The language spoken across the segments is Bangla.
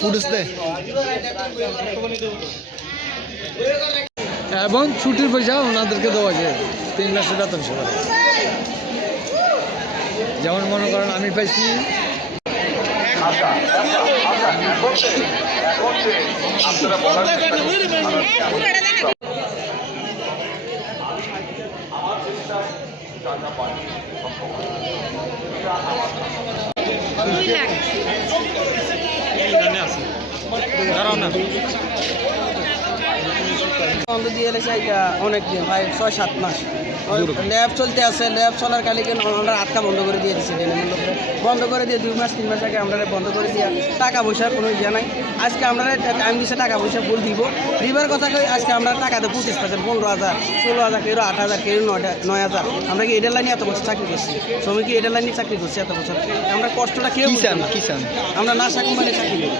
ফুটেজ দেয় এবং ছুটির পয়সা ওনাদেরকে দেওয়া যায় তিন মাসের বেতন সবাই যেমন মনে করেন আমি পাইছি বন্ধ দিয়ে এলেছে অনেক দিন ভাই ছয় সাত মাস ল্যাব চলতে আছে ল্যাব চলার কালে কিন্তু আমরা আটকা বন্ধ করে দিয়ে দিচ্ছি বন্ধ করে দিয়ে দুই মাস তিন মাস আগে আমরা বন্ধ করে দিয়ে টাকা পয়সার কোনো ইয়ে নাই। আজকে আমরা টাইম দিচ্ছে টাকা পয়সা ফুল দিব। দিবার কথা কই আজকে আমরা টাকাতে পঁচিশ পার্সেন্ট পনেরো হাজার ষোলো হাজার কেউ আট হাজার কেউ নয় নয় হাজার। আমরা কি এডের লাইনে এত বছর চাকরি করছি? শ্রমিক কি এডের লাইনে চাকরি করছি এত বছর? আমরা কষ্টটা খেয়ে কি না। কি চান? আমরা নাশা কোম্পানি চাকরি করি।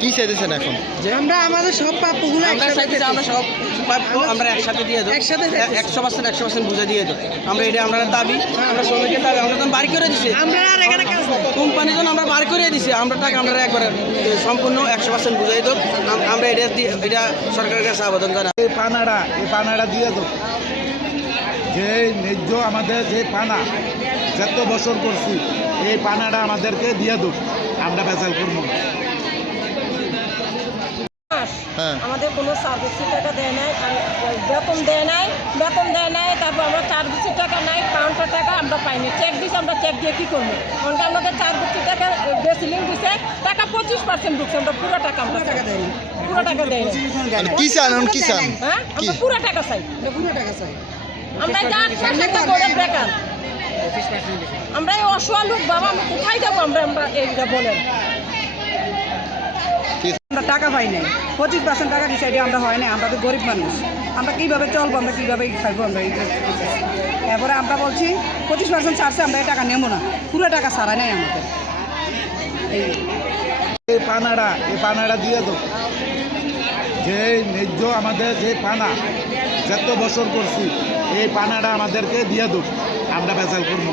কি চাইতেছেন এখন? যে আমরা আমাদের সব প্রাপ্যগুলো আমরা চাইতেছি আমরা সব প্রাপ্য আমরা একসাথে দিয়ে দেবো। একসাথে একশো পার্সেন্ট একশো পার্সেন্ট বুঝে দিয়ে দেবো। আমরা এটা আমরা দাবি আমরা শ্রমিকের দাবি আমরা তো বার করে দিছি। আমরা আর এখানে কোম্পানি যখন আমরা বার করে দিছি। আমরা টাকা আমরা একবারে সম্পূর্ণ একশো পার্সেন্ট বুঝাই দেবো। আমরা এটা দিয়ে এটা সরকারের কাছে আবেদন জানাই। এই পানাটা এই পানাটা দিয়ে দেবো। যে ন্যায্য আমাদের যে পানা যত বছর করছি এই পানাটা আমাদেরকে দিয়ে দেব। আমরা বেচাল করব হ্যাঁ। আমাদের কোনো সার্ভিসের টাকা দেয় নাই আর বেতন দেয় নাই বেতন দেয় নাই তারপর আমরা চার বছর টাকা নাই কাউন্টার টাকা আমরা পাইনি। চেক দিছি আমরা চেক দিয়ে কী করব? কারণ আমাদের চার বছর টাকা বেসিলিং দিছে টাকা পঁচিশ পার্সেন্ট ঢুকছে আমরা পুরো টাকা আমরা টাকা দেয় পুরো টাকা দেয় মানে কি চান? কি চান? হ্যাঁ? আমরা পুরো টাকা চাই। পুরো টাকা চাই। আমরা যা টাকা গরিব বেকার। আমরা এই অসহায় লোক বাবা আমরা কোথায় যাব? আমরা আমরা এইটা বলেন। আমরা টাকা পাই নাই। পঁচিশ পার্সেন্ট টাকা দিচ্ছে এটা আমরা হয় না আমরা তো গরিব মানুষ। আমরা কীভাবে চলবো, আমরা কীভাবে খাইবো আমরা এরপরে আমরা বলছি, পঁচিশ পার্সেন্ট ছাড়ছে, আমরা এই টাকা নেব না। পুরো টাকা ছাড়াই নাই আমাদের। এই পানাটা এই পানাটা দিয়ে দেবো যে ন্যায্য আমাদের যে পানা, যত বছর করছি, এই পানাটা আমাদেরকে দিয়ে দেব আমরা বেচাল করব